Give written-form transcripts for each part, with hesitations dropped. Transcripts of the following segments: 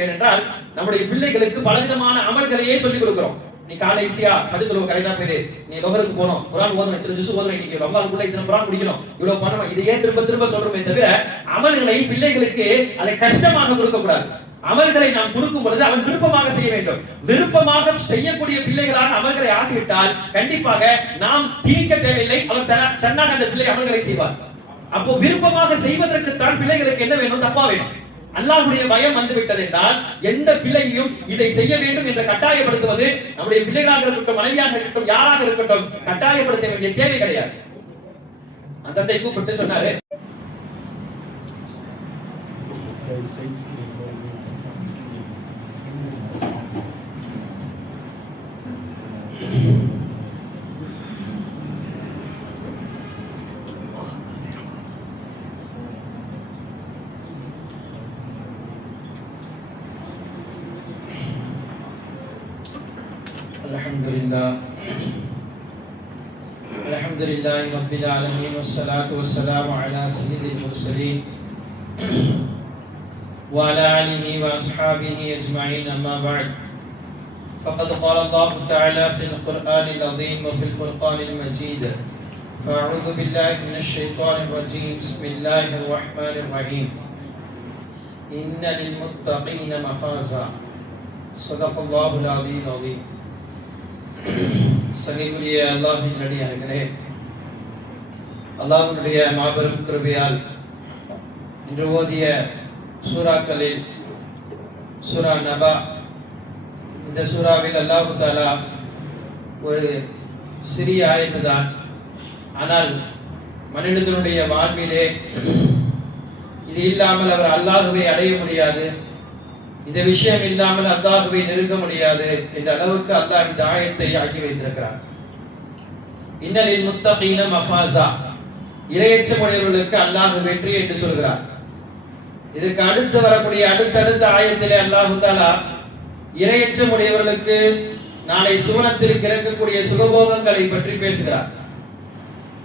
என்றால் நம்முடைய பிள்ளைகளுக்கு பலவிதமான அமல்களையே சொல்லிக் கொடுக்கிறோம். நீ காலைச்சியா கடுத்துறவு கரெக்டா போயிடு, நீ லோகருக்கு போகணும், குரான் ஓதணும், இத்தனை ஜூஸ் ஓதணும், இன்னைக்கு ரமலானுக்குள்ள இத்தனை குரான் குடிக்கணும், இவ்வளவு பண்ணணும், இதையே திரும்ப திரும்ப சொல்றோமே தவிர அமல்களை பிள்ளைகளுக்கு அதை கஷ்டமாக கொடுக்க கூடாது. அமல்களை நாம் கொடுக்கும் பொழுது அவன் விருப்பமாக செய்ய வேண்டும். விருப்பமாக செய்யக்கூடிய பிள்ளைகளாக அமல்களை ஆக்கிவிட்டால் கண்டிப்பாக நாம் திணிக்க தேவையில்லை, அவர் தன்னாக அந்த பிள்ளை அமல்களை செய்வார். அப்போ விருப்பமாக செய்வதற்கு தான் பிள்ளைகளுக்கு என்ன வேணும்? தப்பா வேணும். அல்லாஹ்வுடைய பயம் வந்து விட்டது என்றால் எந்த பிள்ளையும் இதை செய்ய வேண்டும் என்று கட்டாயப்படுத்துவது நம்முடைய பிள்ளைகளாக இருக்கட்டும், மனைவியாக இருக்கட்டும், யாராக இருக்கட்டும், கட்டாயப்படுத்த வேண்டிய தேவை கிடையாது. அந்த தந்தை கூப்பிட்டு சொன்னாரு, Alhamdulillah Rabbil Alamin wassalatu wassalamu ala sayyidil mursalin wa ala alihi wa ashabihi ajma'in amma ba'd. Faqad qala Allah ta'ala fil Qur'anil azim wa fil Furqanil majid. Fa'udhu billahi minash shaitanir rajim. Bismillahir rahmanir rahim. Inna lil muttaqina mafaza. Sadaqallahul aliyyul azim. சகிக்குரிய அல்லாஹ்வின் அடியார்களே, அல்லாஹ்வுடைய மாபெரும் கிருபையால் இன்று ஓதிய சூறாக்களில் சூரா நபா, இந்த சூறாவில் அல்லாஹ் தஆலா ஒரு சிறிய ஆயத்து தான், ஆனால் மனிதனுடைய வாழ்விலே இது இல்லாமல் அவர் அல்லாஹ்வை அடைய முடியாது, இந்த விஷயம் இல்லாமல் அல்லாஹ்வை நெருங்க முடியாது என்ற அளவுக்கு அல்லாஹ் இந்த ஆயத்தை ஆக்கி வைத்திருக்கிறார். இன்னலில் முத்தகீன மஃபாஸா, இறையச்சமுடையவர்களுக்கு அல்லாஹ் வெற்றி என்று சொல்கிறார். இதற்கு அடுத்து வரக்கூடிய அடுத்தடுத்த ஆயத்திலே அல்லாஹ் தஆலா இறையச்சமுடையவர்களுக்கு நாளை சுவனத்தில் கிடைக்கக்கூடிய சுகபோகங்களை பற்றி பேசுகிறார்.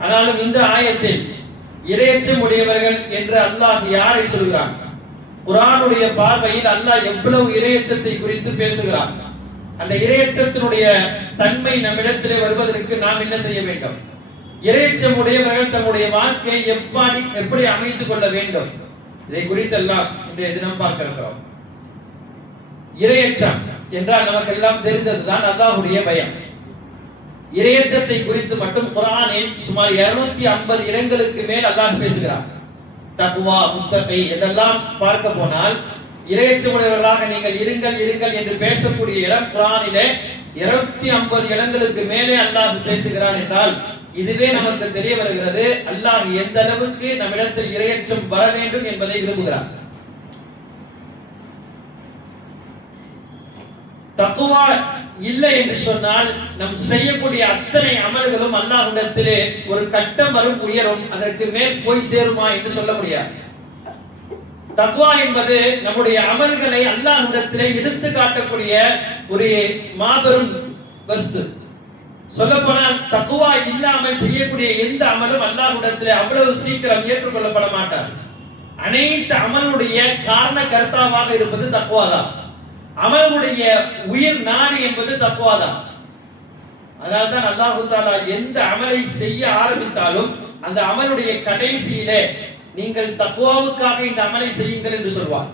ஆனாலும் இந்த ஆயத்தில் இறையச்சமுடையவர்கள் என்று அல்லாஹ் யாரை சொல்கிறான்? குர்ஆனுடைய பார்வையில் அல்லாஹ் எவ்வளவு இறையச்சத்தை குறித்து பேசுகிறார். அந்த இறையச்சத்தினுடைய தன்மை நம்மிடத்திலே வருவதற்கு நாம் என்ன செய்ய வேண்டும்? இறையச்சமுடையவர்கள் தன்னுடைய வாழ்க்கையை எப்படி அமைத்துக் கொள்ள வேண்டும்? இதை குறித்தெல்லாம் இன்றைய தினம் பார்க்க இருக்கிறோம். இறையச்சம் என்றால் நமக்கு எல்லாம் தெரிந்ததுதான் அல்லாஹ்வுடைய பயம். இறையச்சத்தை குறித்து மட்டும் குர்ஆனில் சுமார் 250 இடங்களுக்கு மேல் அல்லாஹ் பேசுகிறார். தக்வா, முத்தகி இதெல்லாம் பார்க்க போனால் இறையச்சமுடையவர்களாக நீங்கள் இருங்கள் என்று பேசக்கூடிய இடம் குர்ஆனிலே 250 இடங்களுக்கு மேலே அல்லாஹ் பேசுகிறான் என்றால் இதுவே நமக்கு தெரிய வருகிறது அல்லாஹ் எந்த அளவுக்கு நம்மிடத்தில் இறையச்சம் வர வேண்டும் என்பதை விரும்புகிறார். தக்வா இல்லை என்று சொன்னால் நம் செய்யக்கூடிய அத்தனை அமல்களும் அல்லாஹ்விடத்திலே ஒரு கட்டம் வரும், உயரும், அதற்கு மேல் போய் சேருமா என்று சொல்ல முடியாது. தக்வா என்பது நம்முடைய அமல்களை அல்லாஹ்விடத்திலே எடுத்து காட்டக்கூடிய ஒரு மாபெரும் வஸ்து. சொல்ல போனால் தக்வா இல்லாமல் செய்யக்கூடிய எந்த அமலும் அல்லாஹ்விடத்திலே அவ்வளவு சீக்கிரம் ஏற்றுக்கொள்ளப்பட மாட்டார். அனைத்து அமலுடைய காரண கர்த்தாவாக இருப்பது தக்வா தான். அமலுடைய உயிர் நாடி என்பது தக்வா தான். அதனால்தான் அல்லாஹ் தஆலா எந்த அமலை செய்ய ஆரம்பித்தாலும் அந்த அமலுடைய கடைசியிலே நீங்கள் தக்வாவுக்காக இந்த அமலை செய்யுங்கள் என்று சொல்வார்.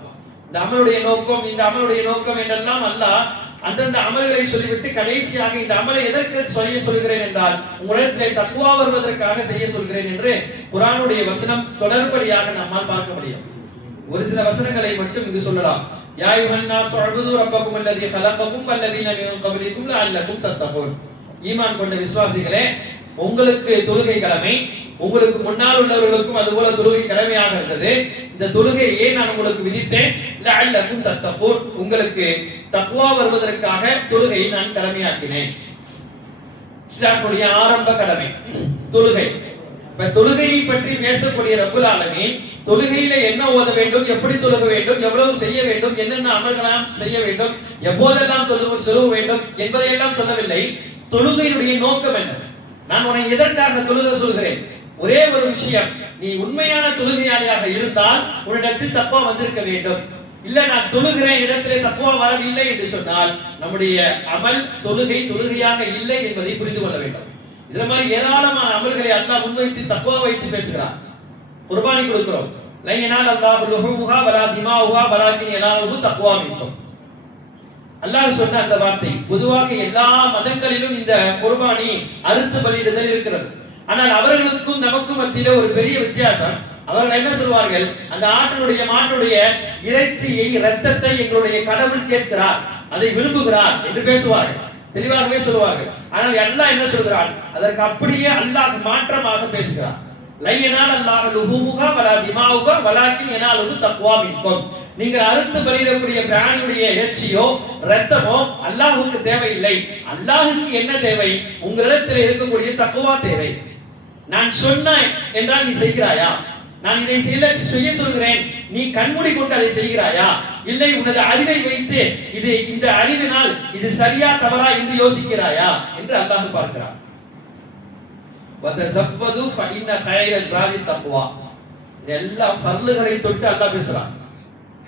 இந்த அமலுடைய நோக்கம், இந்த அமலுடைய நோக்கம் என்றெல்லாம் அல்லாஹ் அந்தந்த அமல்களை சொல்லிவிட்டு கடைசியாக இந்த அமலை எதற்கு செய்ய சொல்கிறேன் என்றால் உங்களிடத்திலே தக்வா வருவதற்காக செய்ய சொல்கிறேன் என்று குர்ஆனுடைய வசனம் தொடர்படியாக நம்மால் பார்க்க முடியும். ஒரு சில வசனங்களை மட்டும் இங்கு சொல்லலாம். யா அய்யுஹன்னாஸ் உஅ்புது ரப்பக்கும் அல்லதீ خلقக்கும் வல்லதீன மின் கப்லிக்கும் லஅல்லக்கும் தத்தகூன். ஈமான் கொண்ட விசுவாசிகளே, உங்களுக்கு தொழுகை கடமை, உங்களுக்கு முன்னால் உள்ளவர்களுக்கும் அதுபோல தொழுகை கடமையாக இருந்தது. இந்த தொழுகையை நான் உங்களுக்கு விதித்தேன், லஅல்லக்கும் தத்தகூன், உங்களுக்கு தக்வா வருவதற்காக தொழுகையை நான் கடமையாக்கினேன். இஸ்லாமுடைய ஆரம்ப கடமை தொழுகை. இப்ப தொழுகையை பற்றி பேசக்கூடிய ரப்புல் ஆலமீன் தொழுகையில என்ன ஓத வேண்டும், எப்படி தொழுக வேண்டும், எவ்வளவு செய்ய வேண்டும், என்னென்ன அமல்களாம் செய்ய வேண்டும், எப்போதெல்லாம் சொல்ல வேண்டும் என்பதையெல்லாம் சொல்லவில்லை. தொழுகையினுடைய நோக்கம் என்ன? நான் உன்னை எதற்காக தொழுக சொல்கிறேன்? ஒரே ஒரு விஷயம், நீ உண்மையான தொழுகையாளியாக இருந்தால் உன்னிடத்தில் தக்வா வந்திருக்க வேண்டும். இல்ல நான் தொழுகிறேன் இடத்திலே தக்குவா வரவில்லை என்று சொன்னால் நம்முடைய அமல் தொழுகையாக இல்லை என்பதை புரிந்து கொள்ள வேண்டும். இதுல மாதிரி ஏராளமான அமல்களை அல்லாஹ் முன்வைத்து தக்குவா வைத்து பேசுகிறார். குர்பானி கொடுக்கிறோம், லை யனால அல்லாஹு லுஹூமுஹா வலா திமாஉஹா வலாக்கின் யனாலுஹு தக்வா மின்கும். அல்லாஹ் சொன்ன அந்த வார்த்தை பொதுவாக எல்லா மதங்களிலும் இந்த குர்பானி அறுத்து பலியிடுதல் இருக்கிறது. ஆனால் அவர்களுக்கும் நமக்கும் மத்தியில ஒரு பெரிய வித்தியாசம். அவர்கள் என்ன சொல்வார்கள், அந்த மாட்டுடைய இறைச்சியை இரத்தத்தை எங்களுடைய கடவுள் கேட்கிறார், அதை விரும்புகிறார் என்று பேசுவார்கள், தெளிவாகவே சொல்வார்கள். ஆனால் அல்லாஹ் என்ன சொல்கிறான், அதற்கு அப்படியே அல்லாஹ் மாற்றமாக பேசுகிறார். லை யனால அல்லாஹு லுஹூமுஹா வலா திமாஉஹா வலாக்கின் யனாலுஹு தக்வா மின்கும். நீங்கள் அறுத்து பலியிடக்கூடிய பிராணியுடைய இறைச்சியோ இரத்தமோ அல்லாஹ்வுக்கு தேவையில்லை. அல்லாஹ்வுக்கு என்ன தேவை, உங்களிடத்தில் இருக்கக்கூடிய தக்வா தேவை. நான் சொன்னேன் என்றால் நீ செய்கிறாயா, நான் இதை செய்ய சொல்கிறேன், நீ கண்மூடி கொண்டு அதை செய்கிறாயா, இல்லை உனது அறிவை வைத்து இந்த அறிவினால் இது சரியா தவறா என்று யோசிக்கிறாயா என்று அல்லாஹ் பார்க்கிறான். வதஸவது ஃபஇன்ன கைர ஸாதி தக்வா. இதெல்லாம் ஃபர்லுகளை தொட்டு அல்லாஹ் பேசுறான்.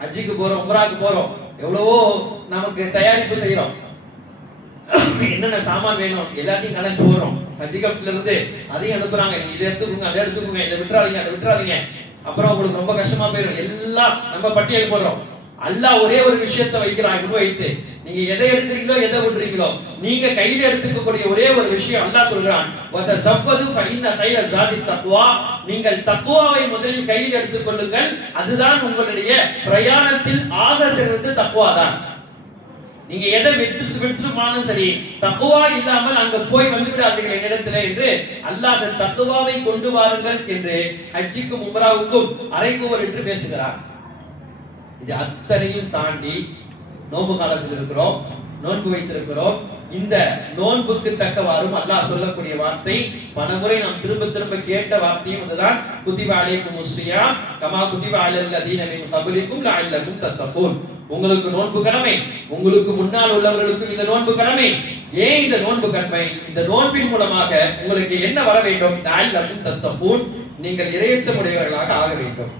ஹஜ்ஜுக்கு போறோம், உம்ராக்கு போறோம், எவ்வளவோ நமக்கு தயாரிப்பு செய்யறோம், என்னென்ன சாமான் வேணும் எல்லாத்தையும் கணக்கு போறோம். ஹஜ் கப்ல இருந்து அதையும் அனுப்புறாங்க, இதை எடுத்துக்கோங்க அதை எடுத்துக்கோங்க, இதை விட்டுறாதீங்க அதை விட்டுறாதீங்க, அப்புறம் உங்களுக்கு ரொம்ப கஷ்டமா போயிடும், எல்லாம் நம்ம பட்டியல் போடுறோம். அல்லாஹ் ஒரே ஒரு விஷயத்தை வைக்கிறான், வைத்து நீங்க எதை எடுக்கிறீங்களோ எதை விடுறீங்களோ நீங்க கையில எடுத்துக்கக்கூடிய ஒரே ஒரு விஷயம் அல்லாஹ் சொல்றான், வதஸவது ஃபஇன்ன கைர ஸாதி தக்வா. நீங்கள் தக்வாவை முதலில் கையில் எடுத்துக் கொள்ளுங்கள், அதுதான் உங்களுடைய பிரயாணத்தில் ஆக சிறந்தது தக்வா தான். நீங்க எதை விட்டுமானும் சரி, தக்குவா இல்லாமல் அங்க போய் வந்து விடாதீர்கள் என்னிடத்திலே என்று அல்லாஹ் தக்குவாவை கொண்டு வாருங்கள் என்று ஹஜ்ஜுக்கும் உம்ராவுக்கும் அறைகூவல் என்று பேசுகிறார். இது அத்தனையும் தாண்டி நோன்பு காலத்தில் இருக்கிறோம், நோன்பு வைத்திருக்கிறோம். இந்த நோன்புக்கு தக்கவாறும் அல்லாஹ் சொல்லக்கூடிய வார்த்தை பலமுறை நாம் திரும்ப திரும்ப கேட்ட வார்த்தையும் அதுதான், குதிப அலைக்குமுஸ் ஸியாம் கமா குதிப அலல் லதீன மின் கப்லிக்கும் லஅல்லகும் தத்தகூன். உங்களுக்கு நோன்பு கடமை, உங்களுக்கு முன்னால் உள்ளவர்களுக்கும் இந்த நோன்பு கடமை. ஏன் இந்த நோன்பு கடமை? இந்த நோன்பின் மூலமாக உங்களுக்கு என்ன வர வேண்டும், லஅல்லகும் தத்தகூன், நீங்கள் இறையச்சமுடையவர்களாக ஆக வேண்டும்.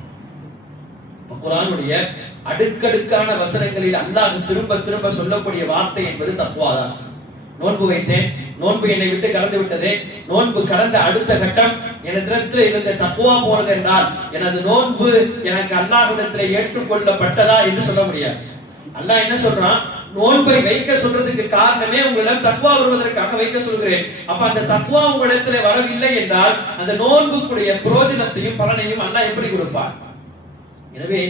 குர்ஆனுடைய அடுக்கடுக்கான வசனங்களில் அல்லாஹ் திரும்ப திரும்ப சொல்லக்கூடிய வார்த்தை என்பது தக்வாதான். நோன்பு வைத்தேன், நோன்பு என்னை விட்டு கடந்து விட்டதே, நோன்பு கடந்த அடுத்த கட்டம் எனதிடத்தில் இருந்த தக்வா போனது என்றால் எனது நோன்பு எனக்கு அல்லாஹ்விடத்தில் ஏற்றுக்கொள்ளப்பட்டதா என்று சொல்ல முடியாது. அல்லாஹ் என்ன சொல்றான், நோன்பை வைக்க சொல்றதுக்கு காரணமே உங்களிடம் தக்வா வருவதற்காக வைக்க சொல்கிறேன். அப்ப அந்த தக்வா உங்களிடத்தில் வரவில்லை என்றால் அந்த நோன்புக்குடைய பிரயோஜனத்தையும் பலனையும் அல்லாஹ் எப்படி கொடுப்பார்? எனவே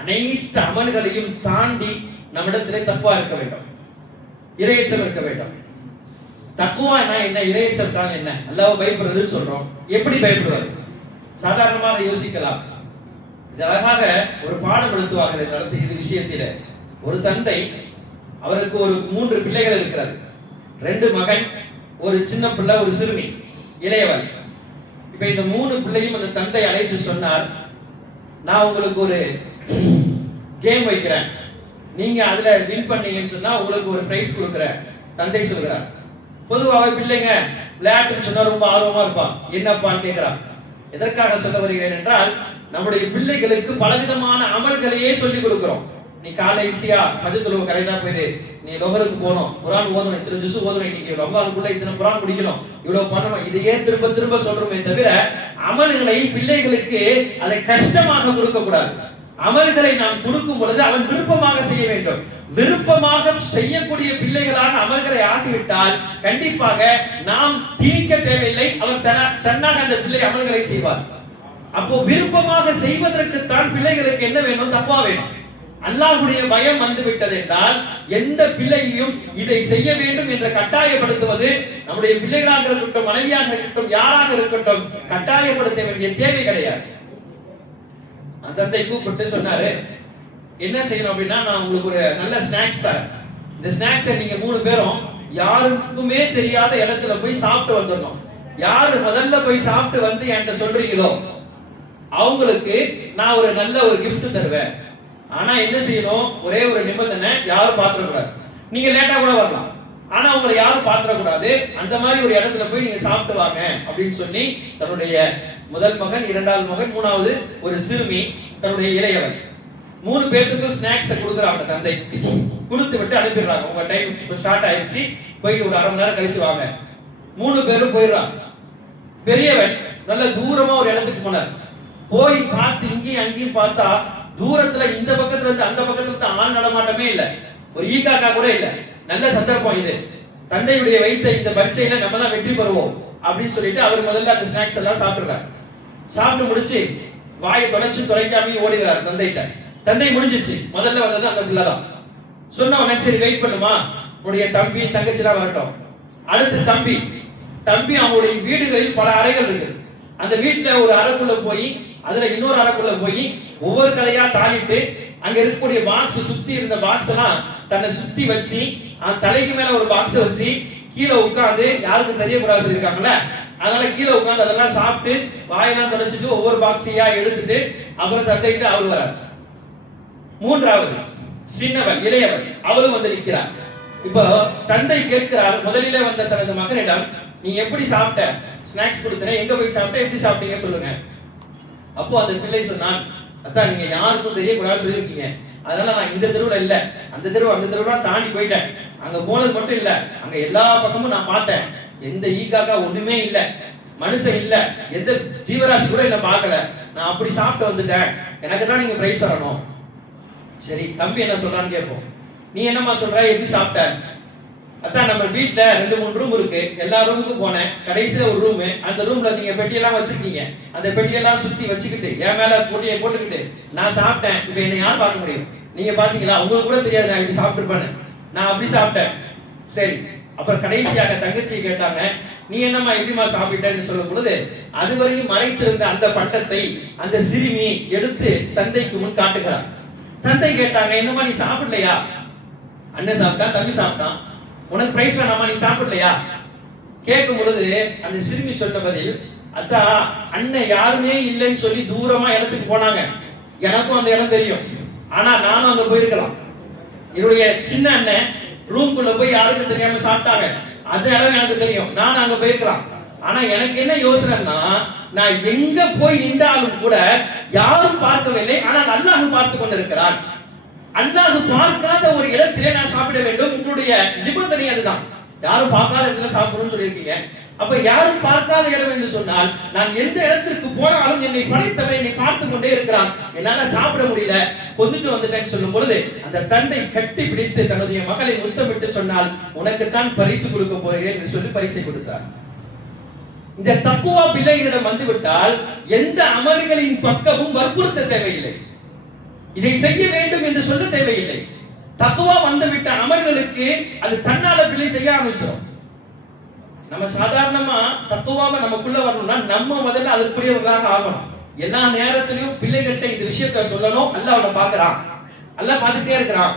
அனைத்து அமல்களையும் தாண்டி நம்மிடத்திலே தக்வா இருக்க வேண்டும், இறையச்சம் இருக்க வேண்டும். தக்வா என்ன, இறையச்சம் என்ன? அல்லாஹ்வை பயப்படுறதுன்னு சொல்றோம். எப்படி பயப்படுவது? சாதாரணமாக யோசிக்கலாம். இது அழகாக ஒரு பாடம் நடத்துவார்கள் நடத்தி இது விஷயத்தில. ஒரு தந்தை, அவருக்கு ஒரு 3 பிள்ளைகள் இருக்கிறது. 2 மகன், ஒரு சின்ன பிள்ளை, ஒரு சிறுமி, இளையவள். இப்ப இந்த 3 பிள்ளையும் அந்த தந்தை அழைத்து சொன்னார், நான் உங்களுக்கு ஒரு கேம் வைக்கிறேன், நீங்க அதுல வின் பண்ணீங்கன்னு சொன்னா உங்களுக்கு ஒரு பிரைஸ் கொடுக்கிறேன். தந்தை சொல்கிறார். பொதுவாக பிள்ளைங்க விளையாட்டுன்னு சொன்னா ரொம்ப ஆர்வமா இருப்பான். என்னப்பான்னு கேட்கிறான். எதற்காக சொல்ல வருகிறேன் என்றால், நம்முடைய பிள்ளைகளுக்கு பலவிதமான அமல்களையே சொல்லிக் கொடுக்கிறோம். நீ காலை ஈஸியா ஃபஜ்ர் கரெக்டா போயிடு, நீ லொஹருக்கு போகணும், குர்ஆன் ஓதணும், இத்தனை ஜுஸ் ஓதணும், இன்னைக்கு ரமலானுக்குள்ள இத்தனை குர்ஆன் முடிக்கணும், இவ்வளவு பண்ணணும், இதையே திரும்ப திரும்ப சொல்றோமே தவிர அமல்களை பிள்ளைகளுக்கு அதை கஷ்டமாக கொடுக்க கூடாது. அமல்களை நாம் கொடுக்கும் பொழுது அவன் விருப்பமாக செய்ய வேண்டும். விருப்பமாக செய்யக்கூடிய பிள்ளைகளாக அமல்களை ஆக்கிவிட்டால் கண்டிப்பாக நாம் திணிக்க தேவையில்லை, அவர் தன்னாக அந்த பிள்ளை அமல்களை செய்வார். அப்போ விருப்பமாக செய்வதற்கு தான் பிள்ளைகளுக்கு என்ன வேணும், தக்வா வேணும். அல்லாஹ்வுடைய பயம் வந்து விட்டது என்றால் எந்த பிள்ளையையும் இதை செய்ய வேண்டும் என்று கட்டாயப்படுத்துவது நம்முடைய பிள்ளைகளாக இருக்கட்டும், மனைவியாக இருக்கட்டும், யாராக இருக்கட்டும், கட்டாயப்படுத்த வேண்டிய தேவை கிடையாது. அந்த தந்தை கூப்பிட்டு சொன்னாரு, என்ன செய்யணும் அப்படின்னா, நான் உங்களுக்கு ஒரு நல்ல ஸ்நாக்ஸ் தரேன். இந்த ஸ்நாக்ஸை நீங்க 3 பேரும் யாருக்குமே தெரியாத இடத்துல போய் சாப்பிட்டு வந்துடணும். யாரு முதல்ல போய் சாப்பிட்டு வந்து என்கிட்ட சொல்றீங்களோ அவங்களுக்கு நான் ஒரு நல்ல ஒரு கிஃப்ட் தருவேன். ஆனா என்ன செய்யணும், ஒரே ஒரு நிபந்தனை, யாரும் பாத்திரக்கூடாது. நீங்க லேட்டா கூட வரலாம், ஆனா உங்களை யாரும் பாத்திரக்கூடாது. அந்த மாதிரி ஒரு இடத்துல போய் நீங்க சாப்பிட்டு வாங்க அப்படின்னு சொல்லி தன்னுடைய முதல் மகன், 2வது மகன், 3வது ஒரு சிறுமி, தன்னுடைய இளையவன் 3 பேத்துக்கும் ஸ்நாக்ஸ் கொடுக்குறாங்க தந்தை. கொடுத்து விட்டு அனுப்பிடுறாங்க. உங்க டைம் ஸ்டார்ட் ஆயிடுச்சு, போயிட்டு ஒரு 1/2 மணி நேரம் கழிச்சு வாங்க. 3 பேரும் போயிடுறாங்க. பெரியவன் நல்ல தூரமா ஒரு இடத்துக்கு போனார். போய் பார்த்து இங்கேயும் அங்கேயும் பார்த்தா தூரத்துல இந்த பக்கத்துல இருந்து அந்த பக்கத்துல இருந்து ஆள் நடமாட்டமே இல்ல, ஒரு ஈகாக்கா கூட இல்ல. நல்ல சந்தர்ப்பம் இது, தந்தையுடைய வைத்த இந்த பரீட்சையில நம்ம தான் வெற்றி பெறுவோம் அப்படின்னு சொல்லிட்டு அவர் முதல்ல அந்த ஸ்நாக்ஸ் எல்லாம் சாப்பிடுறாரு. சாப்பிட்டு முடிச்சு வாயை தொலைக்காம ஓடுகிறார் தந்தைகிட்ட. தந்தை முடிஞ்சிச்சு, முதல்ல வந்தது அந்த பிள்ளை தான். சொன்ன உடனே சரி வெயிட் பண்ணுமா, உன்னுடைய தம்பி தங்கச்சி எல்லாம் வரட்டும். அடுத்து தம்பி அவங்களுடைய வீடுகளில் பல அறைகள் இருக்கு. அந்த வீட்டுல ஒரு அறைக்குள்ள போய் அதுல இன்னொரு அறைக்குள்ள போய் ஒவ்வொரு கதையா தாளிட்டு அங்க இருக்கக்கூடிய பாக்ஸ் சுத்தி இருந்த பாக்ஸ் எல்லாம் தன்னை சுத்தி வச்சு தலைக்கு மேல ஒரு பாக்ஸ் வச்சு கீழே உட்கார்ந்து யாருக்கும் தெரியக்கூடாது சொல்லியிருக்காங்கல்ல, அதனால கீழே உட்கார்ந்து அதெல்லாம் சாப்பிட்டு வாயெல்லாம் தொடச்சிட்டு ஒவ்வொரு பாக்ஸையா எடுத்துட்டு அப்புறம் தந்தைட்டு அவள் வரார். 3வது சின்னவள் இளையவள் அவளும் வந்து நிற்கிறார். இப்போ தந்தை கேட்கிறார் முதலிலே வந்த தனது மகனிடம், நீ எப்படி சாப்பிட்ட, ஸ்நாக்ஸ் கொடுத்தேன், எங்க போய் சாப்பிட்ட, எப்படி சாப்பிட்டீங்க சொல்லுங்க. அப்போ அந்த பிள்ளை சொன்னான், அத்தா நீங்க யாருக்கும் தெரியக்கூடாதுன்னு சொல்லியிருக்கீங்க, அதனால நான் இந்த தெருவுல இல்ல அந்த தெருவுலாம் தாண்டி போயிட்டேன். அங்க போனது மட்டும் இல்ல, அங்க எல்லா பக்கமும் நான் பார்த்தேன், எந்த ஈகாக்கா ஒண்ணுமே இல்ல, மனுஷன் இல்ல, எந்த ஜீவராசி கூட என்ன பார்க்கல, நான் அப்படி சாப்பிட்டு வந்துட்டேன், எனக்கு தான் நீங்க பிரைஸ் தரணும். சரி தம்பி என்ன சொல்றான்னு கேட்போம். நீ என்னம்மா சொல்ற, எப்படி சாப்பிட்ட? அதான் நம்ம வீட்டுல 2-3 ரூம் இருக்கு, எல்லா ரூமுக்கும் போனேன், கடைசியில ஒரு ரூம், அந்த ரூம்ல நீங்க பெட்டியெல்லாம் வச்சிருக்கீங்க, அந்த பெட்டியெல்லாம் சுத்தி வச்சுக்கிட்டு என் மேல போட்டியை போட்டுக்கிட்டு நான் சாப்பிட்டேன். இப்ப என்ன யார் பார்க்க முடியும்? நீங்க பாத்தீங்களா? உங்களுக்கு கூட தெரியாது நான் இப்படி சாப்பிட்டுருப்பேன்னு, நான் அப்படி சாப்பிட்டேன். சரி, அப்புறம் கடைசியாக தங்கச்சியை கேட்டாங்க, நீ என்னம்மா எப்படிமா சாப்பிட்டேன்னு சொல்லும் பொழுது அதுவரையும் மறைத்திருந்த அந்த பட்டத்தை அந்த சிறுமி எடுத்து தந்தைக்கு முன் காட்டுகிறார். தந்தை கேட்டாங்க, என்னம்மா நீ சாப்பிடலையா? அண்ணன் சாப்பிட்டான், தம்பி சாப்பிட்டான், உனக்கு பிரைஸ் வேணாமா, நீ சாப்பிடலையா? கேட்கும் பொழுது அந்த சிறுமி சொன்ன பதில், அத்தா அண்ணன் யாருமே இல்லைன்னு சொல்லி தூரமா இடத்துக்கு போனாங்க, எனக்கும் அந்த இடம் தெரியும், ஆனா நானும் அங்க போயிருக்கலாம். என்னுடைய சின்ன அண்ணன் ரூம்குள்ள போய் யாருக்கும் தெரியாம சாப்பிட்டாங்க, அந்த இடம் எனக்கு தெரியும், நான் அங்க போயிருக்கலாம். ஆனா எனக்கு என்ன யோசனைன்னா, நான் எங்க போய் நின்றாலும் கூட யாரும் பார்க்கவில்லை, ஆனால் அல்லாஹ் பார்த்து கொண்டிருக்கிறான். அல்லாஹ் பார்க்காத ஒரு இடத்திலே நான் சாப்பிட வேண்டும். உங்களுடைய நிபந்தனை அதுதான், யாரும் பார்க்காத இடத்துல சாப்பிடணும்னு சொல்லியிருக்கீங்க. அப்ப யாரும் பார்க்காத இடம் என்று சொன்னால் நான் எந்த இடத்திற்கு போனாலும் என்னை படைத்தவரை என்னை பார்த்து கொண்டே இருக்கிறான், என்னால சாப்பிட முடியல, கொண்டுட்டு வந்துட்டேன்னு சொல்லும் பொழுது அந்த தந்தை கட்டி பிடித்து தன்னுடைய மகளை முத்தமிட்டு சொன்னால், உனக்குத்தான் பரிசு கொடுக்க போகிறேன் என்று சொல்லி பரிசை கொடுத்தார். இந்த தக்குவா பிள்ளைகளிடம் வந்துவிட்டால் எந்த அமல்களின் பக்கமும் வற்புறுத்த தேவையில்லை, இதை செய்ய வேண்டும் என்று சொல்ல தேவையில்லை. தக்குவா வந்துவிட்ட அமல்களுக்கு அது தன்னால பிள்ளை செய்ய ஆரம்பிச்சிடும். நம்ம சாதாரணமா தக்குவாவை நமக்குள்ள வரணும்னா நம்ம முதல்ல அதுக்குரியவர்களாக ஆகணும். எல்லா நேரத்திலையும் பிள்ளைகிட்ட இந்த விஷயத்த சொல்லணும், அல்லாஹ் அவனை பார்க்கறான், அல்லாஹ் பார்த்துட்டே இருக்கிறான்.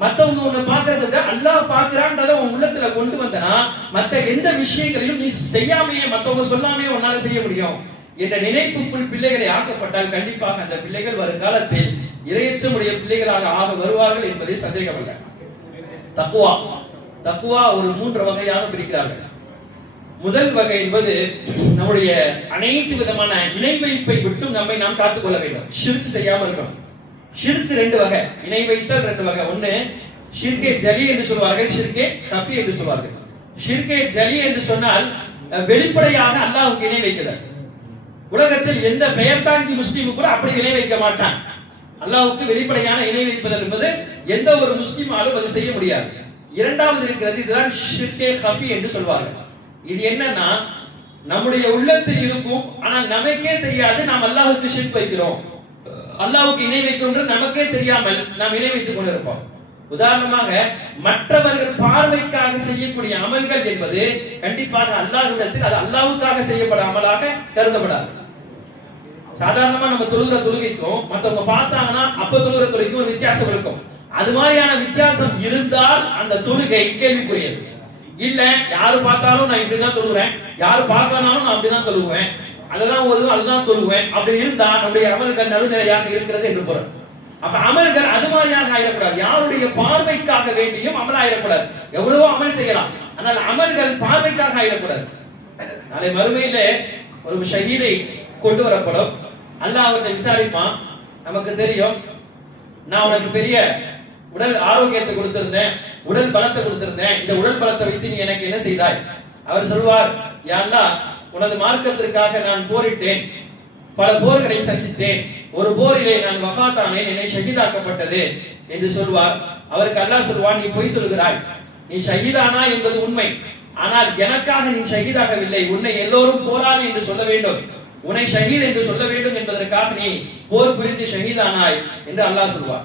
மத்தவங்க உன்னை பார்க்கறத விட அல்லாஹ் பார்க்கறான்றத உன் உள்ளத்துல கொண்டு வந்தனா மத்த எந்த விஷயங்களையும் நீ செய்யாமையே மத்தவங்க சொல்லாமையே உன்னால செய்ய முடியும் என்ற நினைப்புக்குள் பிள்ளைகளை ஆக்கப்பட்டால் கண்டிப்பாக அந்த பிள்ளைகள் வருங்காலத்தில் இறையச்சமுடைய பிள்ளைகளாக ஆக வருவார்கள் என்பதில் சந்தேகமில்லை. தக்குவா ஒரு 3 வகையாக பிரிக்கிறார்கள். முதல் வகை என்பது நம்முடைய அனைத்து விதமான இணை வைப்பை விட்டு நம்மை நாம் காத்துக்கொள்ள வேண்டும், ஷிர்க் செய்யாம இருக்கணும். ஷிர்க் 2 வகை, இணை வைத்தல் 2 வகை. ஒன்னு ஷிர்கே ஜலி என்று சொல்வார்கள், ஷிர்கே கஃபி என்று சொல்வார்கள். ஷிர்கே ஜலி என்று சொன்னால் வெளிப்படையாக அல்லாஹ்வுக்கு இணை வைக்கிறார். உலகத்தில் எந்த பெயர் தாங்கி முஸ்லீம் கூட அப்படி இணை வைக்க மாட்டான். அல்லாஹ்வுக்கு வெளிப்படையான இணை வைப்பது என்பது எந்த ஒரு முஸ்லிமாலும் அது செய்ய முடியாது. இரண்டாவது இருக்கிறது, இதுதான் ஷிர்கே கஃபி என்று சொல்வார்கள். இது என்னன்னா, நம்முடைய உள்ளத்தில் இருக்கும் ஆனால் நமக்கே தெரியாது நாம் அல்லாஹ்வுக்கு ஷிர்க் வைக்கிறோம், அல்லாஹ்வுக்கு இணை வைக்கிறோம் நமக்கே தெரியாமல் நாம் இணை வைத்துக் கொண்டிருப்போம். உதாரணமாக மற்றவர்கள் பார்வைக்காக செய்யக்கூடிய அமல்கள் என்பது கண்டிப்பாக அல்லாஹ்விடத்தில் அது அல்லாஹ்வுக்காக செய்யப்பட அமலாக கருதப்படாது. சாதாரணமா நம்ம தொழுகிற தொழுகைக்கும் மற்றவங்க பார்த்தாங்கன்னா அப்ப தொழுகிற தொழுகைக்கும் ஒரு வித்தியாசம் இருக்கும். அது மாதிரியான வித்தியாசம் இருந்தால் அந்த தொழுகை கேள்விக்குரியது. இல்ல யாரு பார்த்தாலும் நான் இப்படிதான் தொழுகிறேன், யாரு பார்க்கலனாலும் நான் அப்படிதான் தொழுவேன், அததான் ஓதுவேன், அதுதான் தொழுவேன், அப்படி இருந்தா நம்முடைய அமல்கள் நடுநிலையாக இருக்கிறது என்று பொருள். அப்ப அமல்கள் அது மாதிரியாக ஆயிடக்கூடாது, யாருடைய பார்வைக்காக வேண்டியும் அமல் ஆயிடக்கூடாது. எவ்வளவோ அமல் செய்யலாம், ஆனால் அமல்கள் பார்வைக்காக ஆயிடக்கூடாது. நாளை மறுமையில ஒரு ஷஹீதை கொண்டு வரப்படும், அல்லாஹ் அவர்களை விசாரிப்பான். நமக்கு தெரியும் நான் உனக்கு பெரிய உடல் ஆரோக்கியத்தை கொடுத்திருந்தேன், உடல் பலத்தை கொடுத்திருந்தேன், இந்த உடல் பலத்தை வைத்து நீ எனக்கு என்ன செய்தாய்? அவர் சொல்வார், யா அல்லாஹ், உனது மார்க்கத்திற்காக நான் போரிட்டேன், பல போர்களை சந்தித்தேன், ஒரு போரிலே நான் வஃபாத்தானேன், என்னை ஷஹீதாக்கப்பட்டது என்று சொல்வார். அவருக்கு அல்லாஹ் சொல்வான், நீ பொய் சொல்கிறாய், நீ ஷஹீதானா என்பது உண்மை, ஆனால் எனக்காக நீ ஷஹீதாகவில்லை, உன்னை எல்லோரும் போராளி என்று சொல்ல வேண்டும், உன்னை ஷஹீத் என்று சொல்ல வேண்டும் என்பதற்காக நீ போர் புரிந்து ஷஹீதானாய் என்று அல்லாஹ் சொல்வார்.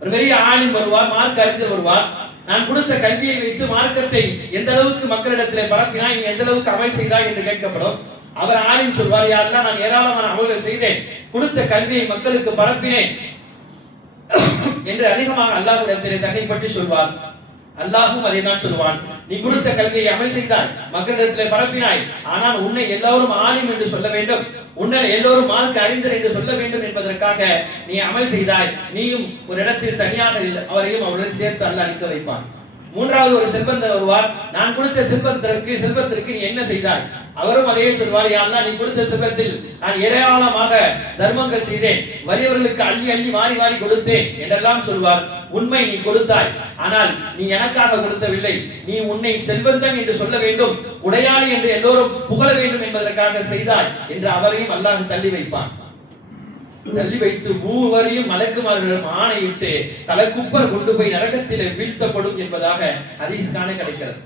ஒரு பெரிய ஆலிம் வருவார், மார்க்க அறிஞர் வருவார், நான் கொடுத்த கல்வியை வைத்து மார்க்கத்தை எந்த அளவுக்கு மக்களிடத்திலே பரப்பினாய், நீ எந்த அளவுக்கு அமல் செய்தாய் என்று கேட்கப்படும். அவர் ஆலிம் சொல்வார், யா அல்லாஹ், நான் ஏராளமான அமல்கள் செய்தேன், கொடுத்த கல்வியை மக்களுக்கு பரப்பினேன் என்று அதிகமாக அல்லாஹ்விடத்திலே தன்னை பற்றி சொல்வார். அல்லாஹ்வும் அதை தான் சொல்வான், நீ கொடுத்த கல்வியை அமல் செய்தாய், மக்களிடத்திலே பரப்பினாய், ஆனால் உன்னை எல்லோரும் ஆலிம் என்று சொல்ல வேண்டும், உன்னை எல்லோரும் மார்க்க அறிஞர் என்று சொல்ல வேண்டும் என்பதற்காக நீ அமல் செய்தாய். நீயும் ஒரு இடத்தில் தனியாக அவரையும் அவருடன் சேர்த்து அல்லாஹ் நிற்க வைப்பான். மூன்றாவது ஒரு செல்வந்தர் வருவார், நான் கொடுத்த செல்வத்திற்கு நீ என்ன செய்தாய்? அவரும் அதையே சொல்வார், யா அல்லாஹ், நீ கொடுத்த செல்வத்தில் நான் ஏராளமாக தர்மங்கள் செய்தேன், வறியவர்களுக்கு அள்ளி அள்ளி வாரி வாரி கொடுத்தேன் என்றெல்லாம் சொல்வார். உண்மை, நீ கொடுத்தாய், ஆனால் நீ எனக்காக கொடுத்தவில்லை, நீ உன்னை செல்வந்தன் என்று சொல்ல வேண்டும், உடையாளி என்று எல்லோரும் புகழ வேண்டும் என்பதற்காக செய்தாய் என்று அவரையும் அல்லாஹ் தள்ளி வைப்பான். தள்ளி வைத்து மூவரையும் மலக்குமார்களிடம் ஆணையிட்டு தலைக்குப்பர் கொண்டு போய் நரகத்திலே வீழ்த்தப்படும் என்பதாக ஹதீஸ் காண கிடைக்கிறது.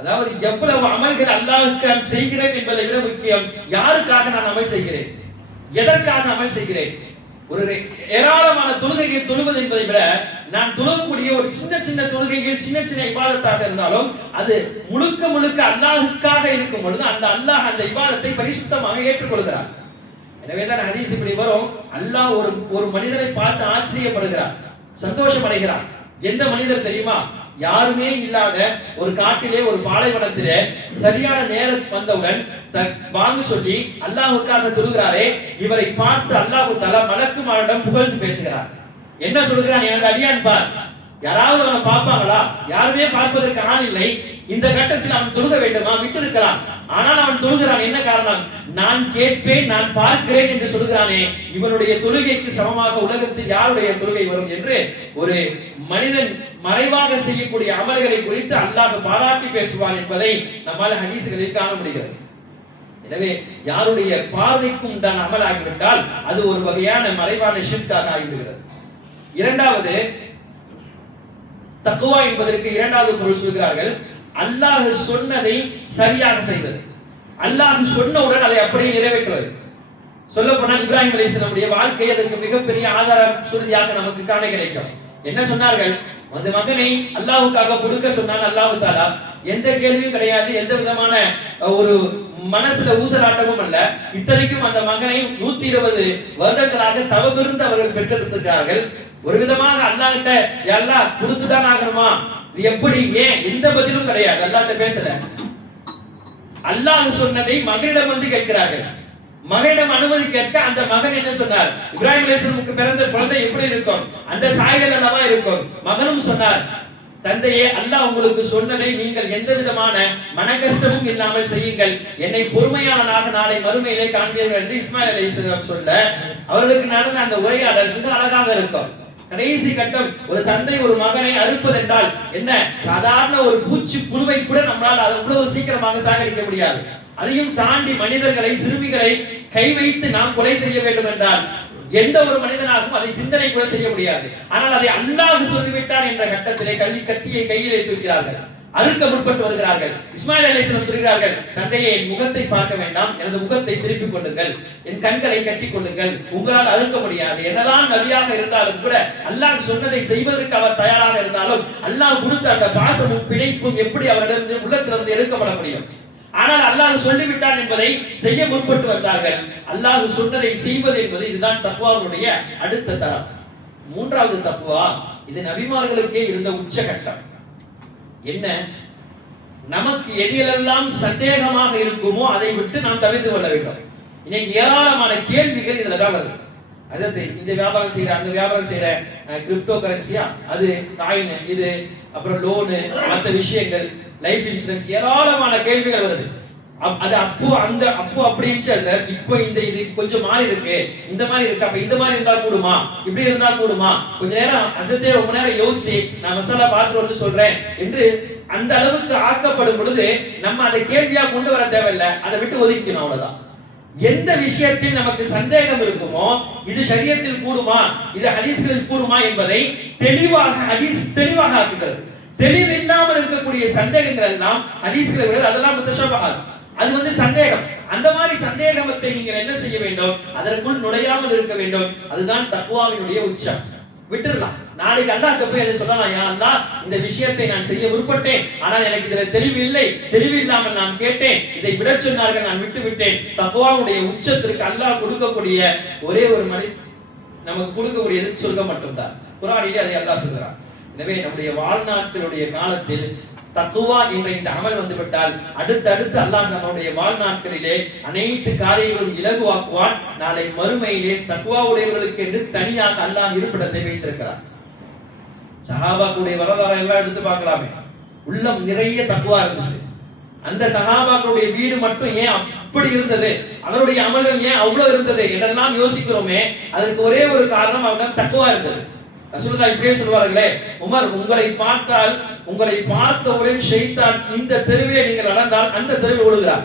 அதாவது எவ்வளவு அமல்கள் அல்லாஹ்வுக்கு நான் செய்கிறேன் என்பதை விட முக்கியம், யாருக்காக நான் அமல் செய்கிறேன், எதற்காக அமல் செய்கிறேன். ஒரு ஏராளமான தொழுகைகள் தொழுவது என்பதை விட நான் தொழக்கூடிய ஒரு சின்ன சின்ன தொழுகைகள், சின்ன சின்ன இபாதத்தாக இருந்தாலும் அது முழுக்க முழுக்க அல்லாஹ்வுக்காக இருக்கும் பொழுது அந்த அல்லாஹ் அந்த இபாதத்தை பரிசுத்தமாக ஏற்றுக்கொள்கிறார். எனவேதான் ஹதீஸ் இப்படி வரும், அல்லாஹ் ஒரு மனிதரை பார்த்து ஆச்சரியப்படுகிறார், சந்தோஷம் அடைகிறார். எந்த மனிதர் தெரியுமா? யாருமே இல்லாத ஒரு காட்டிலே, ஒரு பாலைவனத்திலே சரியான நேரம் வந்தவுடன் வாங்க சொல்லி அல்லாஹ்வுக்காக தொழுகிறாரே, இவரை பார்த்து அல்லாஹ் தஆலா மலக்குமாரிடம் புகழ்ந்து பேசுகிறார். என்ன சொல்கிறான்? எனது அடியான் பார், யாராவது அவனை பார்ப்பாங்களா? யாருமே பார்ப்பதற்கு ஆள் இல்லை. இந்த கட்டத்தில் அவன் தொழுக வேண்டுமா? விட்டு இருக்கலாம். ஆனால் அவன் தொழுகிறான். என்ன காரணம்? நான் கேட்பேன், நான் பார்க்கிறேன் என்று சொல்கிறானே, இவனுடைய தொழுகைக்கு சமமாக உலகத்தில் யாருடைய தொழுகை வரும் என்று ஒரு மனிதன் மறைவாக செய்யக்கூடிய அமல்களை குறித்து அல்லாஹ் பாராட்டி பேசுவான் என்பதை நம்மால் ஹதீஸ்களில் காண முடிகிறது. எனவே யாருடைய பார்வைக்கும் உண்டான அமல் ஆகிவிட்டால் அது ஒரு வகையான மறைவான ஷிர்காக ஆகிவிடுகிறது. இரண்டாவது, தக்வா என்பதற்கு இரண்டாவது பொருள் சொல்கிறார்கள், அல்லாஹ் சொன்னதை சரியாக செய்வது. அல்லாஹ் சொன்னவுடன் அதை அப்படியே நிறைவேற்றுவது. சொல்ல போனால் இப்ராஹிம் அலைஹிஸ்ஸலாமுடைய வாழ்க்கை அதற்கு மிகப்பெரிய ஆதாரம் சுருதியாக நமக்கு காண கிடைக்கும். என்ன சொன்னார்கள்? அந்த மகனை அல்லாஹ்வுக்காக கொடுக்க சொன்னான் அல்லாஹ் தஆலா. எந்த கேள்வியும் கிடையாது, எந்த விதமான ஒரு மனசுல ஊசலாட்டமும் அல்ல. இத்தனைக்கும் அந்த மகனை 120 வருடங்களாக தவமிருந்து அவர்கள் பெற்றெடுத்திருக்கிறார்கள். ஒரு விதமாக அல்லாஹ்கிட்ட அல்லாஹ் கொடுத்துதான் ஆகணுமா, இது எப்படி, ஏன், எந்த பதிலும் கிடையாது. அல்லாஹ்ட்ட பேசல. அல்லாஹ் சொன்னதை மகனிடம் வந்து கேட்கிறார்கள். மகனிடம் அனுமதி கேட்க அந்த மகன் என்ன சொன்னார்? இப்ராஹிம் அலைஹிஸ்ஸலாமுக்கு பிறந்த குழந்தை எப்படி இருக்கும், அந்த சாயல் அல்லவா இருக்கும். மகனும் சொன்னார், தந்தையே, அல்லாஹ் உங்களுக்கு சொன்னதை நீங்கள் எந்த விதமான மன கஷ்டமும் இல்லாமல் செய்யுங்கள், என்னை பொறுமையானவனாக நாளை மறுமையிலே காண்பீர்கள் என்று இஸ்மாயில் அலைஹிஸ்ஸலாம் சொல்ல அவர்களுக்கு நடந்த அந்த உரையாடல் மிக அழகாக இருக்கும். கடைசி கட்டம், ஒரு தந்தை ஒரு மகனை அறுப்பதென்றால் என்ன, சாதாரண ஒரு பூச்சி புழுவை கூட நம்மளால் அவ்வளவு சீக்கிரமாக சாகடிக்க முடியாது. அதையும் தாண்டி மனிதர்களை, சிறுமிகளை கை வைத்து நாம் கொலை செய்ய வேண்டும் என்றால் எந்த ஒரு மனிதனாகவும் அதை சிந்தனை கூட செய்ய முடியாது. ஆனால் அதை அல்லாஹ் சொல்லிவிட்டான் என்ற கட்டத்திலே கத்தியை கையிலே தூக்கிறார்கள், அறுக்க முற்பட்டு வருகிறார்கள். இஸ்மாயில் அலைஹிஸ்ஸலாம் சொல்கிறார்கள், தந்தையை, என் முகத்தை பார்க்க வேண்டாம், எனது முகத்தை திருப்பிக் கொள்ளுங்கள், என் கண்களை கட்டிக் கொள்ளுங்கள், உங்களால் அறுக்க முடியாது. என்னதான் நபியாக இருந்தாலும் கூட, அல்லாஹ் சொன்னதை செய்வதற்கு அவர் தயாராக இருந்தாலும் அல்லாஹ் கொடுத்த அந்த பாசமும் பிணைப்பும் எப்படி அவரிடம் உள்ளத்திலிருந்து எடுக்கப்பட முடியும்? ஆனால் அல்லாஹ் சொல்லிவிட்டான் என்பதை செய்ய முற்பட்டு வந்தார்கள். அல்லாஹ் சொன்னதை செய்வது என்பது இதுதான் தக்வாவுடைய அடுத்த தரம். மூன்றாவது தக்வா, இது நபிமார்களுக்கே இருந்த உச்சகட்டம். என்ன? நமக்கு எதிலெல்லாம் சந்தேகமாக இருக்குமோ அதை விட்டு நாம் தவிர்த்து கொள்ள வேண்டும். இன்னைக்கு ஏராளமான கேள்விகள் இதுல தான் வருது. அதாவது இந்த வியாபாரம் செய்யற, அந்த வியாபாரம் செய்யற, கிரிப்டோ கரன்சியா, அது காயின், இது அப்புறம் லோனு, மற்ற விஷயங்கள், லைஃப் இன்சூரன்ஸ், ஏராளமான கேள்விகள் வருது. அது அப்போ அப்படி இருந்துச்சு சார். இப்போ இது கொஞ்சம் மாறி இருக்கு, இந்த மாதிரி இருக்கு, அப்ப இந்த மாதிரி இருந்தா கூடுமா, இப்படி இருந்தா கூடுமா, கொஞ்ச நேரம் அசத்தே ரொம்ப நேரம் யோசிச்சு நான் மசாலா பார்த்துட்டு வந்து சொல்றேன் என்று அந்த அளவுக்கு ஆக்கப்படும் பொழுது நம்ம அதை கேள்வியா கொண்டு வர தேவையில்லை, அதை விட்டு ஒதுக்கணும், அவ்வளவுதான். எந்த விஷயத்தில் நமக்கு சந்தேகம் இருக்குமோ, இது ஷரியத்தில் கூடுமா, இது ஹதீஸ்களில் கூடுமா என்பதை தெளிவாக ஹதீஸ் தெளிவாக ஆக்குகிறது. தெளிவில்லாமல் இருக்கக்கூடிய சந்தேகங்கள் எல்லாம் ஹதீஸ்களை விட அதெல்லாம் முத்தஷபஹாத், அது சந்தேகம். அந்த மாதிரி சந்தேகத்தை நீங்கள் என்ன செய்ய வேண்டும், அதற்குள் நுழையாமல் இருக்க வேண்டும். அதுதான் தக்வாவினுடைய உச்சம். விட்டுறலாம். நாளைக்கு அல்லாஹ்ட்ட போய் அதை சொல்லலாம், யா அல்லாஹ், இந்த விஷயத்தை நான் செய்ய விருப்பப்பட்டேன், ஆனால் எனக்கு இதுல தெளிவு இல்லை, தெளிவு இல்லாமல் நான் கேட்டேன், இதை விட சொன்னார்கள், நான் விட்டு விட்டேன். தக்வாவுடைய உச்சத்திற்கு அல்லாஹ் கொடுக்கக்கூடிய ஒரே ஒரு நமக்கு கொடுக்கக்கூடியது சொர்க்கம் மட்டும்தான். குர்ஆனிலே அதை அல்லாஹ் சொல்கிறான். எனவே நம்முடைய வாழ்நாட்களுடைய காலத்தில் தக்குவா என்ற இந்த அமல் வந்துவிட்டால் அடுத்தடுத்து அல்லாஹ் நம்முடைய வாழ்நாட்களிலே அனைத்து காரியங்களும் இலகுவாக்குவான். நாளை மறுமையிலே தக்குவா உடையவர்களுக்கு என்று தனியாக அல்லாஹ் இருப்பிடத்தை வைத்திருக்கிறார். சஹாபாக்களுடைய வரலாறு எல்லாம் எடுத்து பார்க்கலாமே, உள்ளம் நிறைய தக்குவா இருந்துச்சு. அந்த சஹாபாக்களுடைய வீடு மட்டும் ஏன் அப்படி இருந்தது, அவருடைய அமல்கள் ஏன் அவ்வளவு இருந்தது என்றெல்லாம் யோசிக்கிறோமே, அதற்கு ஒரே ஒரு காரணம், அவரிடம் தக்குவா இருந்தது. ரசூலுல்லாஹ் இப்படியே சொல்வார்களே, உமர், உங்களை பார்த்தால், உங்களை பார்த்தவுடன் ஷைத்தான் இந்த தெருவிலே நீங்கள் நடந்தால் அந்த தெருவில் ஓடுகிறார்.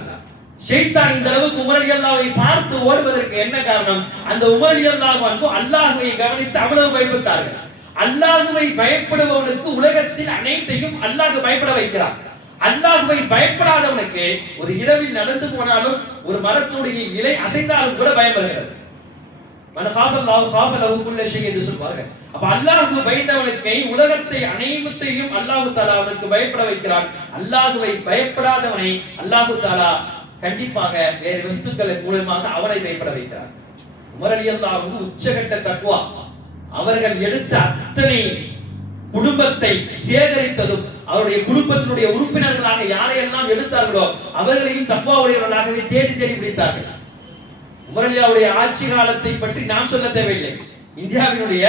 ஷைத்தான் இந்த அளவுக்கு உமர் ரலியல்லாஹுவை பார்த்து ஓடுவதற்கு என்ன காரணம், அந்த உமர் ரலியல்லாஹு அன்ஹு அல்லாஹ்வை கவனித்து அவ்வளவு பயப்பட்டார்கள். அல்லாஹ்வை பயப்படுபவனுக்கு உலகத்தில் அனைத்தையும் அல்லாஹ் பயப்பட வைக்கிறார். அல்லாஹ்வை பயப்படாதவனுக்கு ஒரு இரவில் நடந்து போனாலும் ஒரு மரத்துடைய இலை அசைந்தாலும் கூட பயம் வருகிறது. மனஹாஃபல்லாஹு ஹாஃபலஹு குல்ல ஷை என்று சொல்வார்கள். அப்ப அல்லாஹ்வு பயந்தவனுக்கு உலகத்தை அனைத்தையும் அல்லாஹ் தஆலா அவனுக்கு பயப்பட வைக்கிறான். அல்லாஹ்வை பயப்படாதவனை அல்லாஹ் தஆலா கண்டிப்பாக வேறு வஸ்துக்களின் மூலமாக அவனை பயப்பட வைக்கிறான். உமர் ரலியல்லாஹு அன்ஹு உச்சகட்ட தக்வா. அவர்கள் எடுத்த அத்தனை குடும்பத்தை சேகரித்ததும், அவருடைய குடும்பத்தினுடைய உறுப்பினர்களாக யாரையெல்லாம் எடுத்தார்களோ அவர்களையும் தக்வா உடையவர்களாகவே தேடி தேடி பிடித்தார்கள். உமர் ரலியல்லாஹுடைய ஆட்சி காலத்தை பற்றி நாம் சொல்ல தேவையில்லை. இந்தியாவினுடைய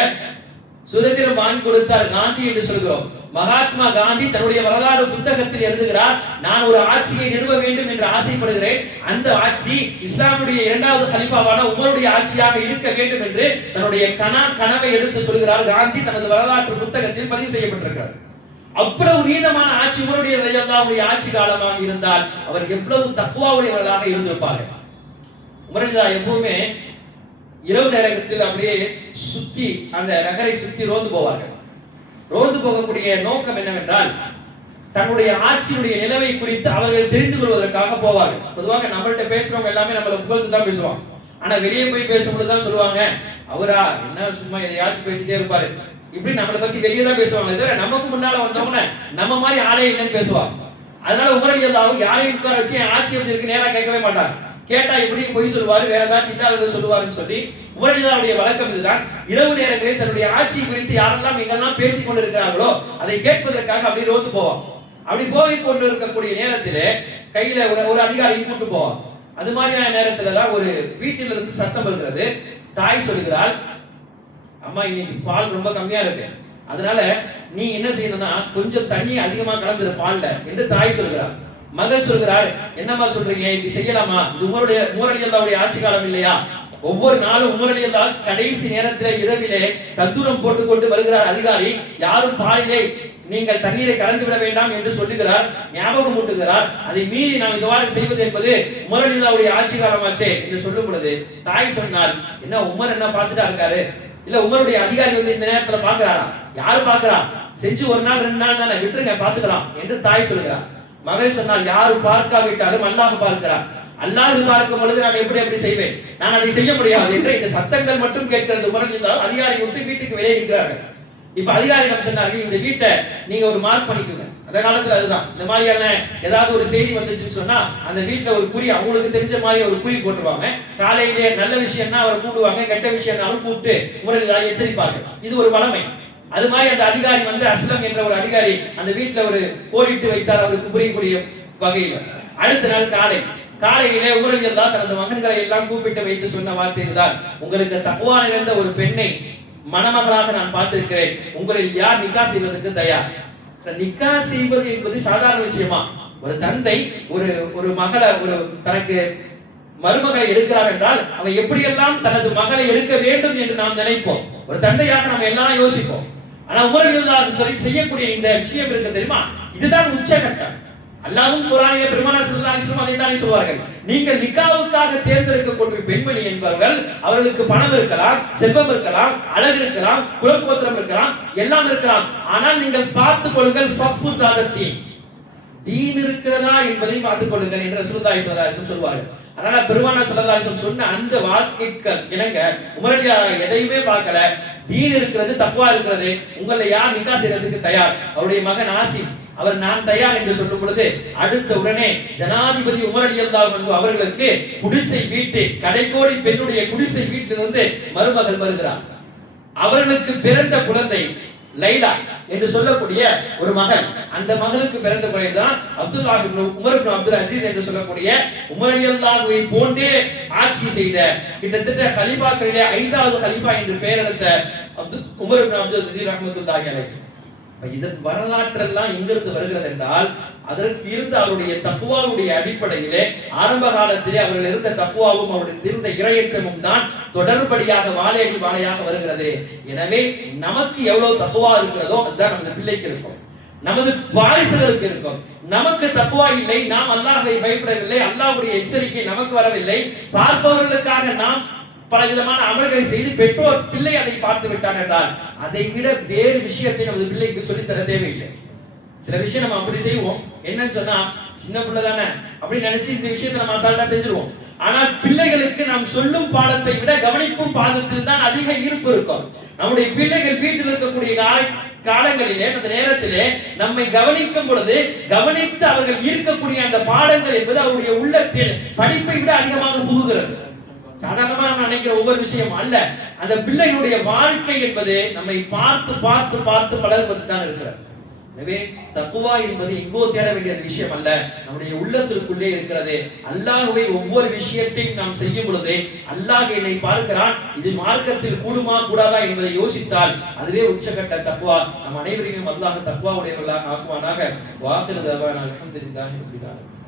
சுதந்திரம் வாங்கி கொடுத்தார் காந்தி என்று சொல்கிறோம். மகாத்மா காந்தி தன்னுடைய வரலாறு புத்தகத்தில் எழுதுகிறார், நான் ஒரு ஆட்சியை நிறுவ வேண்டும் என்று ஆசைப்படுகிறேன். அந்த ஆட்சி இஸ்லாமுடைய இரண்டாவது கலீஃபாவான உமருடைய ஆட்சியாக இருக்க வேண்டும் என்று தன்னுடைய கனவை எடுத்து சொல்கிறார். காந்தி தனது வரலாற்று புத்தகத்தில் பதிவு செய்யப்பட்டிருக்கிறார். அவ்வளவு நீதமான ஆட்சி உமருடைய ரலியல்லாஹுடைய ஆட்சி காலமாக இருந்தால் அவர் எவ்வளவு தக்வாவுடையவர்களாக இருந்திருப்பார்கள். உமர் ரலியல்லாஹு எப்பவுமே இரவு நேரத்தில் அப்படியே சுத்தி அந்த நகரை சுத்தி ரோந்து போவார்கள். ரோந்து போகக்கூடிய நோக்கம் என்னவென்றால், தன்னுடைய ஆட்சியினுடைய நிலைமை குறித்து அவர்கள் தெரிந்து கொள்வதற்காக போவார்கள். பொதுவாக நம்மள்ட்ட பேசுறவங்க எல்லாமே நம்மள புகழ்ந்து தான் பேசுவாங்க. ஆனா வெளியே போய் பேசும்போது தான் சொல்லுவாங்க, அவரா என்ன சும்மா எதையாச்சும் பேசிட்டே இருப்பாரு, இப்படி நம்மளை பத்தி வெளியே தான் பேசுவாங்க. இதுவரை நமக்கு முன்னால வந்தவங்க நம்ம மாதிரி ஆளே இல்லைன்னு பேசுவாங்க. அதனால உமர் ரலியல்லாஹு யாரையும் உட்கார வச்சு என் ஆட்சி எப்படி இருக்கு நேரா கேட்கவே மாட்டாங்க. கேட்டா இப்படி பொய் சொல்லுவாரு, வேற ஏதாச்சும் இல்லாததை சொல்லுவாருன்னு சொல்லி உமர் ரலியல்லாஹுடைய வழக்கம் இதுதான். இரவு நேரங்களில் தன்னுடைய ஆட்சி குறித்து யாரெல்லாம் எங்கெல்லாம் பேசிக் கொண்டிருக்கிறார்களோ அதை கேட்பதற்காக அப்படி ரோந்து போவான். அப்படி போய் கொண்டு இருக்கக்கூடிய நேரத்திலே கையில ஒரு அதிகாரியை கூட்டு போவான். அது மாதிரியான நேரத்துல தான் ஒரு வீட்டில இருந்து சத்தம் வருகிறது. தாய் சொல்கிறாள், அம்மா இன்னைக்கு பால் ரொம்ப கம்மியா இருக்கு, அதனால நீ என்ன செய்யணும்னா கொஞ்சம் தண்ணி அதிகமா கலந்துரு பால்ல என்று தாய் சொல்கிறார். மகள் சொல்கிறார், என்னமா சொல்றீங்க, இப்படி செய்யலாமா, இது உமர் ரலியல்லாஹுடைய ஆட்சி காலம் இல்லையா? ஒவ்வொரு நாளும் உமர் ரலியல்லாஹு கடைசி நேரத்திலே இரவிலே தந்தூரம் போட்டுக்கொண்டு வருகிறார் அதிகாரி. யாரும் பாலிலே நீங்கள் தண்ணீரை கலந்து விட வேண்டாம் என்று சொல்லுகிறார், ஞாபகம் ஊட்டுகிறார். அதை மீறி நாம் இதுவாறு செய்வது என்பது உமர் ரலியல்லாஹுடைய ஆட்சி காலமாச்சே என்று சொல்லும் பொழுது தாய் சொன்னால், என்ன உமர் என்ன பார்த்துட்டா இருக்காரு, இல்ல உமருடைய அதிகாரி இந்த நேரத்துல பாக்குறாரா, யாரு பாக்குறா, செஞ்சு ஒரு நாள் 2 நாள் தானே, விட்டுருங்க பாத்துக்கலாம் என்று தாய் சொல்கிறார். மகள் சொன்னால், யாரு பார்க்காவிட்டாலும் அல்லாஹ் பார்க்கிறார், அல்லாஹ் பார்க்கும் பொழுது நான் எப்படி செய்வேன், நான் அதை செய்ய முடியாது என்று இந்த சத்தங்கள் மட்டும் கேட்கிறது. உமர் ரலியல்லாஹு அதிகாரி விட்டு வீட்டுக்கு வெளியே இருக்கிறார்கள். இப்ப அதிகாரி நம்ம சொன்னார்கள், இந்த வீட்டை நீங்க ஒரு மார்க் பண்ணிக்கோங்க. அந்த காலத்துல அதுதான், இந்த மாதிரியான ஏதாவது ஒரு செய்தி வந்துச்சுன்னு சொன்னா அந்த வீட்டுல ஒரு குறி, அவங்களுக்கு தெரிஞ்ச மாதிரி ஒரு குறி போட்டுருவாங்க. காலையிலே நல்ல விஷயம்னா அவரை கூடுவாங்க, கெட்ட விஷயம்னாலும் கூப்பிட்டு உமர் ரலியல்லாஹு எச்சரிப்பார்கள். இது ஒரு வளமை. அது மாதிரி அந்த அதிகாரி அஸ்லம் என்ற ஒரு அதிகாரி அந்த வீட்டுல ஒரு கோடிட்டு வைத்தார், அவருக்கு புரியக்கூடிய வகையில். அடுத்த நாள் காலையிலே உமர் ரலியல்லாஹு தனது மகன்களை எல்லாம் கூப்பிட்டு வைத்து சொன்ன வார்த்தை இதுதான், உங்களுக்கு தக்வா நிறைந்த ஒரு பெண்ணை மணமகளாக நான் பார்த்திருக்கிறேன், உங்களில் யார் நிக்கா செய்வதற்கு தயார்? நிக்கா செய்வது என்பது சாதாரண விஷயமா? ஒரு தந்தை ஒரு ஒரு மகளை ஒரு தனக்கு மருமகளை எடுக்கிறார் என்றால் அவன் எப்படியெல்லாம் தனது மகளை எடுக்க வேண்டும் என்று நாம் நினைப்போம். ஒரு தந்தையாக நம்ம எல்லாம் யோசிப்போம். ஆனா உமர் ரலியல்லாஹு சொல்லி செய்யக்கூடிய இந்த விஷயம் இருக்கு தெரியுமா, இதுதான் உச்சகட்டம். அல்லாஹ்வும் குர்ஆனிலே பெருமானார் ஸல்லல்லாஹு அலைஹி வஸல்லம் அதைத்தான் சொல்வார்கள். நீங்கள் நிக்காவுக்காக தேர்ந்தெடுக்கக்கூடிய பெண்மணி என்பவர்கள் அவர்களுக்கு பணம் இருக்கலாம், செல்வம் இருக்கலாம், அழகு இருக்கலாம், குலகோத்திரம் இருக்கலாம், எல்லாம் இருக்கலாம். ஆனால் நீங்கள் பார்த்துக் கொள்ளுங்கள் ஃபஃபு தாதத்தீன், தீன் இருக்கிறதா என்பதை பார்த்துக் கொள்ளுங்கள் என்று ரசூலுல்லாஹி ஸல்லல்லாஹு அலைஹி வஸல்லம் சொல்வார்கள். அதனால பெருமானார் ஸல்லல்லாஹு அலைஹி வஸல்லம் சொன்ன அந்த வாழ்க்கைக்கு இணங்க உமர் ரலியல்லாஹு எதையுமே பார்க்கல. தீன் இருக்கிறது, தக்வா இருக்கிறது, உங்களை யார் நிக்கா செய்யறதுக்கு தயார்? அவருடைய மகன் ஆசிம் அவர் நான் தயார் என்று சொல்லும் பொழுது அடுத்த உடனே ஜனாதிபதி உமர் ரலியல்லாஹு அன்ஹு அவர்களுக்கு குடிசை வீட்டு கடைக்கோடி பெண்ணுடைய குடிசை வீட்டிலிருந்து மருமகள் வருகிறார். அவர்களுக்கு பிறந்த குழந்தை லைலா என்று சொல்லக்கூடிய ஒரு மகள். அந்த மகளுக்கு பிறந்த குழந்தைதான் அப்துல்லாஹ் இப்னு உமர் இப்னு அப்துல் அசீஸ் என்று சொல்லக்கூடிய உமர் ரலியல்லாஹுவை போன்றே ஆட்சி செய்த கிட்டத்தட்ட கலீஃபாக்களிலே 5வது கலீஃபா என்று பெயர் எடுத்த உமர் இப்னு அப்துல் அசீஸ் ரஹ்மத்துல்லாஹி அலைஹி. இதன் வரலாற்றெல்லாம் எங்கிருந்து வருகிறது என்றால் அதற்கு இருந்த அவருடைய தக்வாவுடைய அடிப்படையிலே ஆரம்ப காலத்திலே அவர்கள் இருந்த தக்வாவும் அவருடைய இருந்த இறையச்சமும் தான் தொடர்படியாக வாழையடி வாழையாக வருகிறது. எனவே நமக்கு எவ்வளவு தக்வா இருக்கிறதோ அதுதான் நமது பிள்ளைக்கு இருக்கும், நமது வாரிசுகளுக்கு இருக்கும். நமக்கு தக்வா இல்லை, நாம் அல்லாஹ்வை பயப்படவில்லை, அல்லாஹ்வுடைய எச்சரிக்கை நமக்கு வரவில்லை, பார்ப்பவர்களுக்காக நாம் பல விதமான அமல்களை செய்து பெற்றோர் பிள்ளை அதை பார்த்து விட்டான் என்றால் அதை விட வேறு விஷயத்தை நமது பிள்ளைக்கு சொல்லித்தர தேவையில்லை. சில விஷயம் நம்ம அப்படி செய்வோம், என்னன்னு சொன்னா சின்ன பிள்ளை தானே அப்படின்னு நினைச்சு இந்த விஷயத்தை நம்ம அசால்ட்டா செஞ்சிருவோம். ஆனால் பிள்ளைகளுக்கு நாம் சொல்லும் பாடத்தை விட கவனிப்பும் பாடத்தில் தான் அதிக ஈர்ப்பு இருக்கும். நம்முடைய பிள்ளைகள் வீட்டில் இருக்கக்கூடிய காலங்களிலே அந்த நேரத்திலே நம்மை கவனிக்கும் பொழுது கவனித்து அவர்கள் ஈர்க்கக்கூடிய அந்த பாடங்கள் என்பது அவருடைய உள்ளத்தில் படிப்பை விட அதிகமாக புகுகிறது. சாதாரணமா நம்ம நினைக்கிற ஒவ்வொரு விஷயம் அல்ல, அந்த பிள்ளைகளுடைய வாழ்க்கை என்பது நம்மை பார்த்து பார்த்து பார்த்து பழகுவது தான் இருக்கிறது. எனவே தக்வா என்பது எங்கோ தேட வேண்டிய விஷயம் அல்ல, நம்முடைய உள்ளத்திற்குள்ளே இருக்கிறது. அல்லாஹ்வை ஒவ்வொரு விஷயத்தையும் நாம் செய்யும் பொழுது அல்லாஹ் என்னை பார்க்கிறான், இது மார்க்கத்தில் கூடுமா கூடாதா என்பதை யோசித்தால் அதுவே உச்சகட்ட தக்வா. நம் அனைவரையும் அல்லாஹ் தக்வா உடையவர்களாக ஆக்குவானாக. வாஹிரு தஅவானா அல்ஹம்துலில்லாஹி ரப்பில் ஆலமீன்.